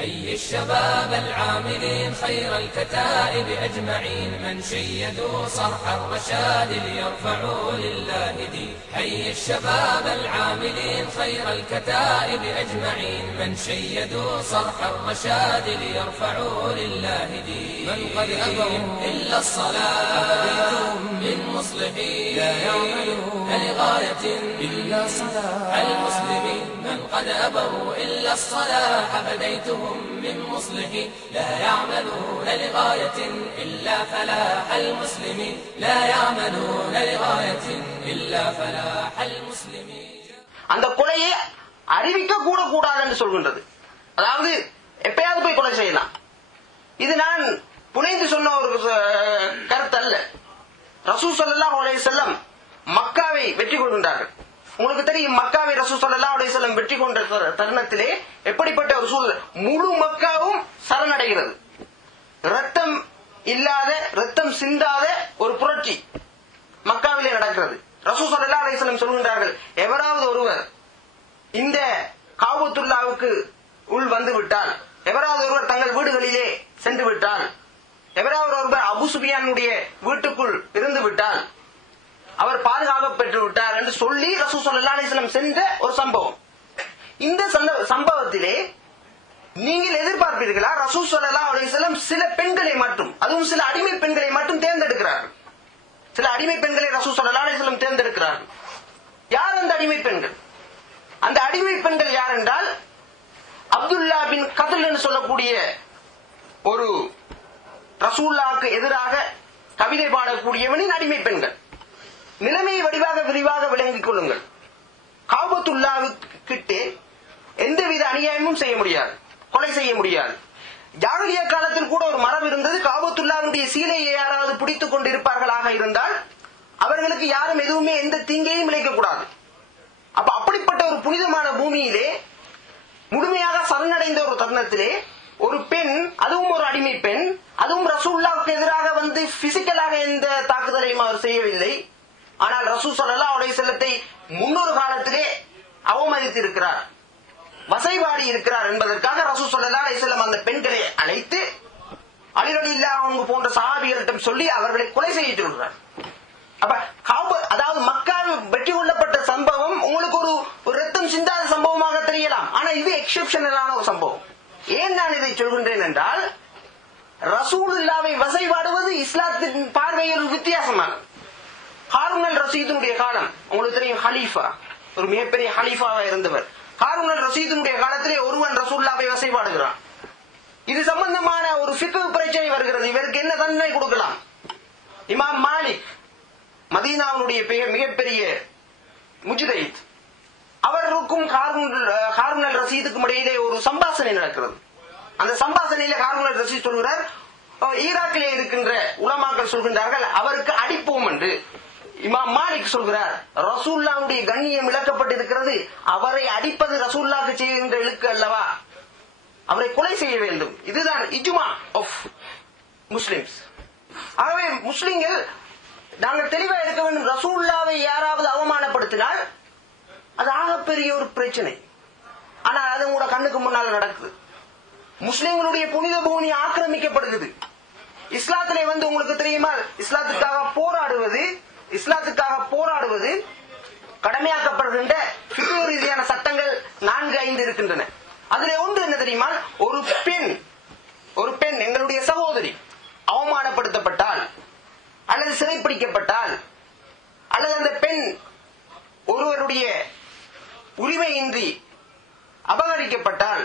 حي الشباب العاملين خير الكتائب أجمعين من شيدوا صرح الرشاد ليرفعوا لله دين. حي الشباب العاملين خير الكتائب أجمعين من شيدوا صرح الرشاد ليرفعوا لله دين. من قد أبوا إلا الصلاة من مصلحين لا يعملون لغاية إلا صلاح المسلمين. من قد أبوا إلا الصلاح فديتهم من مصلحين لا يعملون لغاية إلا فلاح المسلمين لا يعملون لغاية إلا فلاح المسلمين. அந்த கொலையை அறிவிக்க கூட கூடாதுன்னு சொல்கின்றது. அதாவது எப்பயாவது போய் கொலை செய்யலாம். இது நான் புனைந்து சொன்ன ஒரு கருத்து அல்ல. ரசூல் ஸல்லல்லாஹு அலைஹி வஸல்லம் மக்காவை வெற்றி கொள்கின்றார்கள். உங்களுக்கு தெரியும், மக்காவை ரசூல் ஸல்லல்லாஹு அலைஹி வஸல்லம் வெற்றி கொண்ட தருணத்திலே எப்படிப்பட்ட ஒரு சூழல், முழு மக்காவும் சரணடைகிறது. ரத்தம் இல்லாத, ரத்தம் சிந்தாத ஒரு புரட்சி மக்காவிலே நடக்கிறது. ரசூல் ஸல்லல்லாஹு அலைஹி வஸல்லம் சொல்கின்றார்கள், எவராவது ஒருவர் இந்த காபத்துல்லாவுக்கு உள் வந்து விட்டால், எவராவது ஒருவர் தங்கள் வீடுகளிலே சென்று விட்டால், எவராவது ஒருவர் அபூ சுஃபியானுடைய வீட்டுக்குள் இருந்து விட்டால் அவர் பாதுகாப்பு பெற்று விட்டார் என்று சொல்லி ரசூல் ஸல்லல்லாஹு அலைஹி வஸல்லம் சென்ற ஒரு சம்பவம். இந்த சம்பவத்திலே நீங்கள் எதிர்பார்ப்பீர்களா? ரசூல் ஸல்லல்லாஹு அலைஹி வஸல்லம் சில பெண்களை மட்டும், அதுவும் சில அடிமை பெண்களை மட்டும் தேர்ந்தெடுக்கிறார்கள். சில அடிமை பெண்களை ரசூல் ஸல்லல்லாஹு அலைஹி வஸல்லம் தேர்ந்தெடுக்கிறார்கள். யார் அந்த அடிமை பெண்கள்? அந்த அடிமை பெண்கள் யார் என்றால், அப்துல்லா பின் கத்ல் என்று சொல்லக்கூடிய ஒரு ரசூலுல்லாஹ்வுக்கு எதிராக கவிதை பாடக்கூடியவனின் அடிமை பெண்கள். நிலைமையை விரிவாக விளங்கிக் கொள்ளுங்கள். காபத்துல்லாஹ்வுக்கிட்டே எந்தவித அநியாயமும் செய்ய முடியாது, கொலை செய்ய முடியாது. ஜாஹிலியா காலத்தில் கூட ஒரு மரபு இருந்தது, காபத்துல்லாஹ்வுடைய சீலையை யாராவது பிடித்துக் கொண்டு இருப்பார்களாக இருந்தால் அவர்களுக்கு யாரும் எதுவுமே எந்த தீங்கையும் இழைக்க கூடாது. அப்படிப்பட்ட ஒரு புனிதமான பூமியிலே முழுமையாக சரணடைந்த ஒரு தருணத்திலே ஒரு பெண், அதுவும் ஒரு அடிமை பெண், அதுவும் ரசூலுல்லாஹ்வுக்கு எதிராக வந்து பிசிக்கலாக எந்த தாக்குதலையும் அவர் செய்யவில்லை. ஆனால் ரசூல் ஸல்லல்லாஹு அலைஹி வஸல்லத்தை முன்னொரு காலத்திலே அவமதித்து இருக்கிறார், வசைபாடி இருக்கிறார் என்பதற்காக ரசூல் ஸல்லல்லாஹு அலைஹி வஸல்லம் அந்த பெண்களை அழைத்து அலி ரலியல்லாஹு அன்ஹு போன்ற சஹாபிகளிடம் சொல்லி அவர்களை கொலை செய்ய சொல்கிறார். அதாவது மக்காவில் வெற்றி கொள்ளப்பட்ட சம்பவம் உங்களுக்கு ஒரு ரத்தம் சிந்தாத சம்பவமாக தெரியலாம், ஆனா இது எக்ஸெப்ஷனலான ஒரு சம்பவம். ஏன் நான் இதை சொல்கின்றேன் என்றால், ரசூலுல்லாஹ்வை வசைபாடுவது இஸ்லாத்தின் பார்வையில் வித்தியாசமானது. ஹாரூன் அல் ரஷீதுடைய காலம் உங்களுக்கு தெரியும், ஹலீஃபா, ஒரு மிகப்பெரிய ஹலீஃபாவா இருந்தவர். ஹாரூன் அல் ரஷீதுடைய காலத்திலே ஒருவன் ரசூலுல்லாஹ்வை வசைபாடுகிறான். இது சம்பந்தமான ஒரு ஃபிக்ஹ் பிரச்சனை வருகிறது. இவருக்கு என்ன தண்டனை கொடுக்கலாம்? இமாம் மாலிக், மதீனாவுடைய மிகப்பெரிய முஜ்தஹித், அவருக்கும் ஹாரூன் அல் ரஷீதுக்கும் இடையிலே ஒரு சம்பாஷணை நடக்கிறது. அந்த சம்பாஷணையில ஹாரூன் அல் ரஷீத் சொல்கிறார், ஈராக்கிலே இருக்கின்ற உலமாக்கள் சொல்கின்றார்கள் அவருக்கு அடிப்போம் என்று. இமாம் மாலிக் சொல்கிறார், ரசூலுல்லாஹ்வுடைய கண்ணியம் இழக்கப்பட்டிருக்கிறது, அவரை அடிப்பது ரசூலுல்லாஹ்வுக்கு செய்கின்ற இழுக்கு அல்லவா, அவரை கொலை செய்ய வேண்டும். இதுதான் இஜ்மா ஆஃப் முஸ்லிம்ஸ். ஆகவே முஸ்லிம்கள் நாங்கள் தெளிவா இருக்க வேண்டும். ரசூலுல்லாஹ்வை யாராவது அவமானப்படுத்தினால் அது ஆகப்பெரிய ஒரு பிரச்சனை. ஆனால் அது கூட கண்ணுக்கு முன்னால் நடக்குது. முஸ்லிம்களுடைய புனித பூமி ஆக்கிரமிக்கப்படுகிறது. இஸ்லாத்திலே வந்து உங்களுக்கு தெரியுமா, இஸ்லாத்துக்காக போராடுவது கடமையாக்கப்படுகின்ற ஃபிக்ஹ் ரீதியான சட்டங்கள் 4-5 இருக்கின்றன. அதிலே ஒன்று என்ன தெரியுமா, ஒரு பெண் எங்களுடைய சகோதரி அவமானப்படுத்தப்பட்டால் அல்லது சிறைப்பிடிக்கப்பட்டால் அல்லது அந்த பெண் ஒருவருடைய உரிமையின்றி அபகரிக்கப்பட்டால்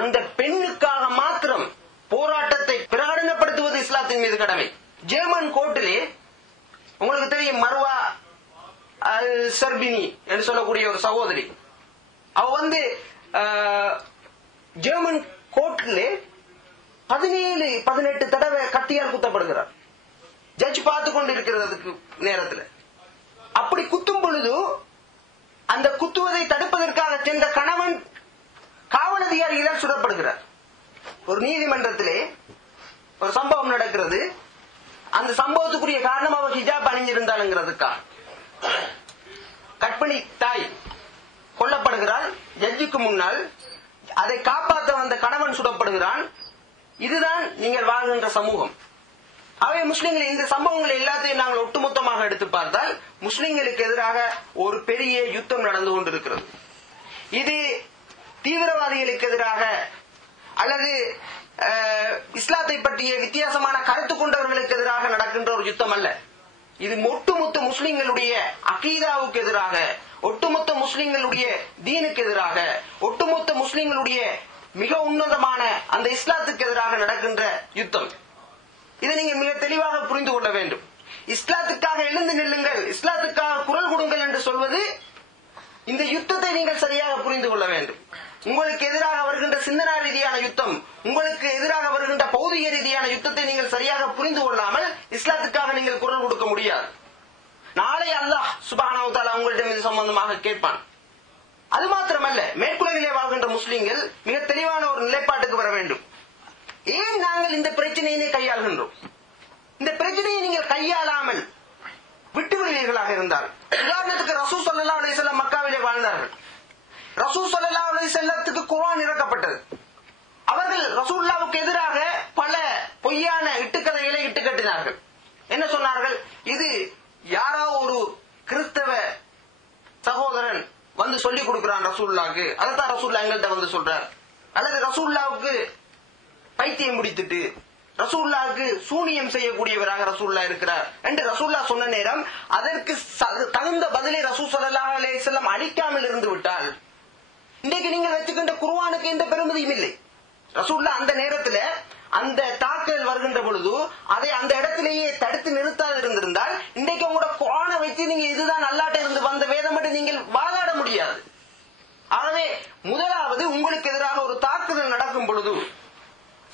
அந்த பெண்ணுக்காக மாத்திரம் போராட்டத்தை பிரகடனப்படுத்துவது இஸ்லாத்தின் மீது கடமை. ஜெர்மன் கோர்ட்டிலே உங்களுக்கு தெரியும், மர்வா அல் சர்பினி என்று சொல்லக்கூடிய ஒரு சகோதரி, அவ வந்து ஜெர்மன் கோர்ட்டிலே 17-18 தடவை கத்தியால் குத்தப்படுகிறார். ஜட்ஜ் பார்த்து கொண்டு இருக்கிறதுக்கு நேரத்தில் அப்படி குத்தும் பொழுது அந்த குத்துவதை தடுப்பதற்காக சென்ற கணவன் காவல் அதிகாரிகளால் சுடப்படுகிறார். ஒரு நீதிமன்றத்திலே ஒரு சம்பவம் நடக்கிறது. அந்த சம்பவத்துக்குரிய காரணம் அவர் ஹிஜாப் அணிஞ்சிருந்தாலுங்கிறதுக்காக கற்பிணி தாய் கொல்லப்படுகிறாள். ஜட்ஜுக்கு முன்னால் அதை காப்பாற்ற வந்த கணவன் கொன்றவன் சுடப்படுகிறான். இதுதான் நீங்கள் வாழ்கின்ற சமூகம். அவை முஸ்லிம்கள் இந்த சம்பவங்களை எல்லாத்தையும் நாங்கள் ஒட்டுமொத்தமாக எடுத்து பார்த்தால் முஸ்லிம்களுக்கு எதிராக ஒரு பெரிய யுத்தம் நடந்து கொண்டிருக்கிறது. இது தீவிரவாதிகளுக்கு எதிராக அல்லது இஸ்லாத்தை பற்றிய வித்தியாசமான கருத்து கொண்டவர்களுக்கு எதிராக நடக்கின்ற ஒரு யுத்தம் அல்ல. இது ஒட்டுமொத்த முஸ்லிம்களுடைய அகீதாவுக்கு எதிராக, ஒட்டுமொத்த முஸ்லிம்களுடைய தீனுக்கு எதிராக, ஒட்டுமொத்த முஸ்லிம்களுடைய மிக உன்னதமான அந்த இஸ்லாத்துக்கு எதிராக நடக்கின்ற யுத்தம். இதை நீங்கள் மிக தெளிவாக புரிந்து கொள்ள வேண்டும். இஸ்லாத்துக்காக எழுந்து நில்லுங்கள், இஸ்லாத்துக்காக குரல் கொடுங்கள் என்று சொல்வது இந்த யுத்தத்தை நீங்கள் சரியாக புரிந்து கொள்ள வேண்டும். உங்களுக்கு எதிராக வருகின்ற சிந்தனா ரீதியான யுத்தம், உங்களுக்கு எதிராக வருகின்ற பௌதிக ரீதியான யுத்தத்தை நீங்கள் சரியாக புரிந்து கொள்ளாமல் இஸ்லாத்துக்காக நீங்கள் குரல் கொடுக்க முடியாது. நாளை அல்லாஹ் சுப்ஹானஹு வ தஆலா உங்களிடம் இது சம்பந்தமாக கேட்பான். அது மாத்திரமல்ல, மேற்குலகிலே வாழ்கின்ற முஸ்லிம்கள் மிக தெளிவான ஒரு நிலைப்பாட்டுக்கு வர வேண்டும். ஏன் நாங்கள் இந்த பிரச்சனையை கையாளுகின்றோம்? இந்த பிரச்சனையை நீங்கள் கையாளாமல் விட்டுவிடுவீர்களாக இருந்தால், உதாரணத்துக்கு ரசூல் ஸல்லல்லாஹு அலைஹி வஸல்லம் மக்காவிலே வாழ்ந்தார்கள். ரசூல் ஸல்லல்லாஹு அலைஹி வஸல்லத்துக்கு குர்ஆன் இறக்கப்பட்டது. அவர்கள் ரசூலுல்லாஹ்வுக்கு எதிராக பல பொய்யான இட்டுக்கதைகளை இட்டுக்கட்டினார்கள். என்ன சொன்னார்கள்? இது யாரோ ஒரு கிறிஸ்தவ சகோதரன் வந்து சொல்லிக் கொடுக்கிறான் ரசூலுல்லாஹ்வுக்கு, அதைத்தான் ரசூலுல்லாஹ் எங்கள்கிட்ட வந்து சொல்றார். அல்லது ரசூலுல்லாஹ்வுக்கு பைத்தியம் முடித்துட்டு ரசூலுல்லாஹ்வுக்கு சூனியம் செய்யக்கூடியவராக ரசூலுல்லாஹ் இருக்கிறார் என்று ரசூலுல்லாஹ் சொன்ன நேரம் அதற்கு தகுந்த பதிலை ரசூல் ஸல்லல்லாஹு அலைஹி வஸல்லம் அளிக்காமல் இருந்து விட்டால் இன்றைக்கு நீங்கள் வச்சுக்கின்ற குர்ஆனுக்கு எந்த பெருமதியும் இல்லை. ரசூலுல்லாஹ் அந்த நேரத்தில் அந்த தாக்குதல் வருகின்ற பொழுது அதை அந்த இடத்திலேயே தடுத்து நிறுத்தாது இருந்திருந்தால் இன்றைக்கு உங்களோட குர்ஆனை வைத்து நீங்க இதுதான் அல்லாஹ்ட்ட இருந்து வந்த வேதம் என்று நீங்கள் வாதாட முடியாது. ஆகவே முதலாவது உங்களுக்கு எதிராக ஒரு தாக்குதல் நடக்கும் பொழுது,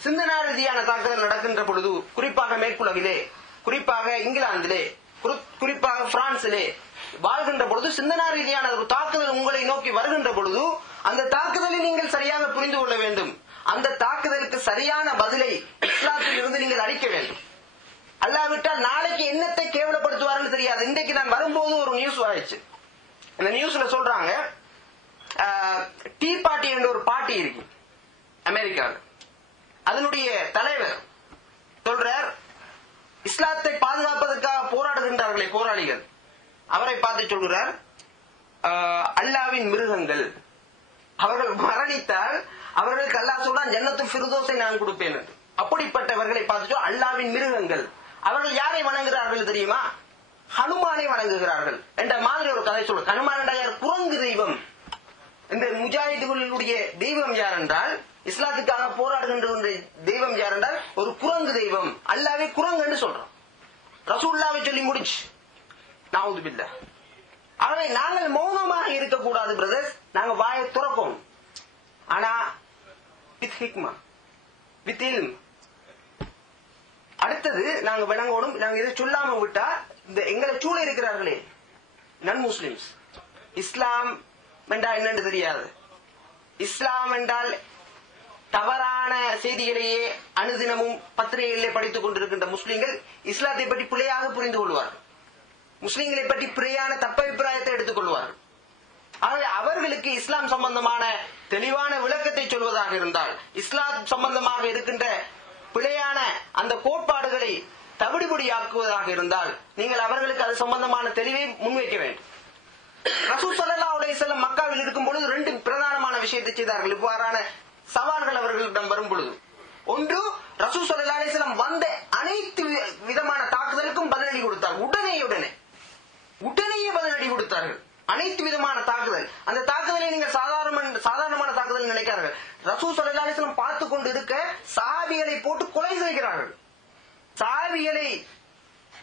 சிந்தனா ரீதியான தாக்குதல் நடக்கின்ற பொழுது, குறிப்பாக மேற்குலகிலே, குறிப்பாக இங்கிலாந்திலே, குறிப்பாக பிரான்சிலே வாழ்கின்ற பொழுது சிந்தனா ரீதியான ஒரு தாக்குதல் உங்களை நோக்கி வருகின்ற பொழுது அந்த தாக்குதலை நீங்கள் சரியாக புரிந்து கொள்ள வேண்டும். அந்த தாக்குதலுக்கு சரியான பதிலை இஸ்லாத்தில் இருந்து நீங்கள் அளிக்க வேண்டும். அல்லாவிட்டால் நாளைக்கு என்னத்தை கேவலப்படுத்துவார்கள் தெரியாது. இன்றைக்கு நான் வரும்போது ஒரு நியூஸ் ஆயிடுச்சு. இந்த நியூஸ்ல சொல்றாங்க, டீ பார்ட்டி என்ற ஒரு பார்ட்டி இருக்கு அமெரிக்காவில். அதனுடைய தலைவர் சொல்றார், இஸ்லாத்தை பாதுகாப்பதற்காக போராடுகின்றார்களே போராளிகள், அவரை பார்த்து சொல்கிறார், அல்லாவின் மிருகங்கள், அவர்கள் மரணித்தால் அவர்களுக்கு அல்லாஹ் சொல்றான் ஜன்னத்துல் ஃபிர்தௌஸை நான் கொடுப்பேன். அப்படிப்பட்டவர்களை பார்த்துட்டு அல்லாவின் மிருகங்கள், அவர்கள் யாரை வணங்குகிறார்கள் தெரியுமா? ஹனுமானை வணங்குகிறார்கள் என்ற மாதிரி ஒரு கதை சொல்ற. ஹனுமான் யார்? குரங்கு தெய்வம். இந்த முஜாஹிதுகளுடைய தெய்வம் யார் என்றால், இஸ்லாத்துக்காக போராடுகின்ற தெய்வம் யார் என்றால் ஒரு குரங்கு தெய்வம். அல்லாவே குரங்கு என்று சொல்றோம். ரசூலுல்லாஹ்வை சொல்லி முடிச்சு. நவுது பில்லாஹ். ஆகவே நாங்கள் மௌனமாக இருக்கக்கூடாது பிரதர்ஸ், நாங்க வாயை துறக்கணும். ஆனா வித் ஹிக்மா, வித் இல்ம். அடுத்தது நாங்க விளங்கணும். நாங்க இதை சொல்லாம விட்டா இந்த எங்களை சூழ இருக்கிறார்களே நன் முஸ்லிம்ஸ், இஸ்லாம் என்றால் என்னன்னு தெரியாது, இஸ்லாம் என்றால் தவறான செய்திகளையே அனுதினமும் பத்திரிகைகளிலே படித்துக் கொண்டிருக்கின்ற முஸ்லிம்கள் இஸ்லாத்தை பற்றி பிழையாக புரிந்து கொள்வார்கள். முஸ்லிம்களை பற்றி பிழையான தப்ப அபிப்பிராயத்தை எடுத்துக் கொள்வார்கள். ஆகவே அவர்களுக்கு இஸ்லாம் சம்பந்தமான தெளிவான விளக்கத்தை சொல்வதாக இருந்தால், இஸ்லாம் சம்பந்தமாக இருக்கின்ற பிழையான அந்த கோட்பாடுகளை தவிடுபடியாக்குவதாக இருந்தால் நீங்கள் அவர்களுக்கு அது சம்பந்தமான தெளிவை முன்வைக்க வேண்டும். ரசூல் ஸல்லல்லாஹு அலைஹி வஸல்லம் மக்காவில் இருக்கும் பொழுது ரெண்டு பிரதானமான விஷயத்தை செய்தார்கள். இவ்வாறான சவால்கள் அவர்களிடம் வரும் பொழுது, ஒன்று, ரசூல் ஸல்லல்லாஹு அலைஹி வஸல்லம் வந்த அனைத்து விதமான தாக்குதலுக்கும் பதிலடி கொடுத்தார். உடனேயே பதிலடி கொடுத்தார்கள். அனைத்து விதமான தாக்குதல், அந்த தாக்குதலை நீங்கள் சாதாரணமான தாக்குதல் நினைக்கிறார்கள். ரசூல் ஸல்லல்லாஹு அலைஹி வஸல்லம் பார்த்து கொண்டு இருக்க சஹாபிகளை போட்டு கொலை செய்கிறார்கள், சஹாபிகளை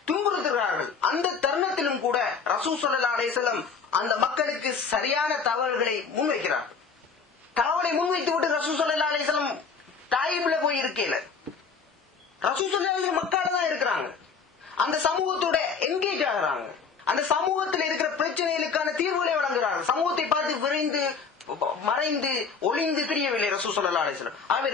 துன்புறுத்துகிறார்கள். அந்த தருணத்திலும் கூட ரசூல் ஸல்லல்லாஹு அலைஹி வஸல்லம் அந்த மக்களுக்கு சரியான தகவல்களை முன்வைக்கிறார்கள். தகவலை முன்வைத்து விட்டு ரசூல் ஸல்லல்லாஹு அலைஹி வஸல்லம் தாயிப்ல போய் இருக்கையில ரசூல் ஸல்லல்லாஹு அலைஹி வஸல்லம் மக்கால தான் இருக்கிறாங்க. அந்த சமூகத்தோட என்கேஜ் ஆகுறாங்க. அந்த சமூகத்தில் இருக்கிற பிரச்சனைகளுக்கான தீர்வுகளை வழங்குகிறார்கள். சமூகத்தை பார்த்து விரைந்து மறைந்து ஒளிந்து பிரியவில்லை ரசூல் ஸல்லல்லாஹு அலைஹி வஸல்லம்.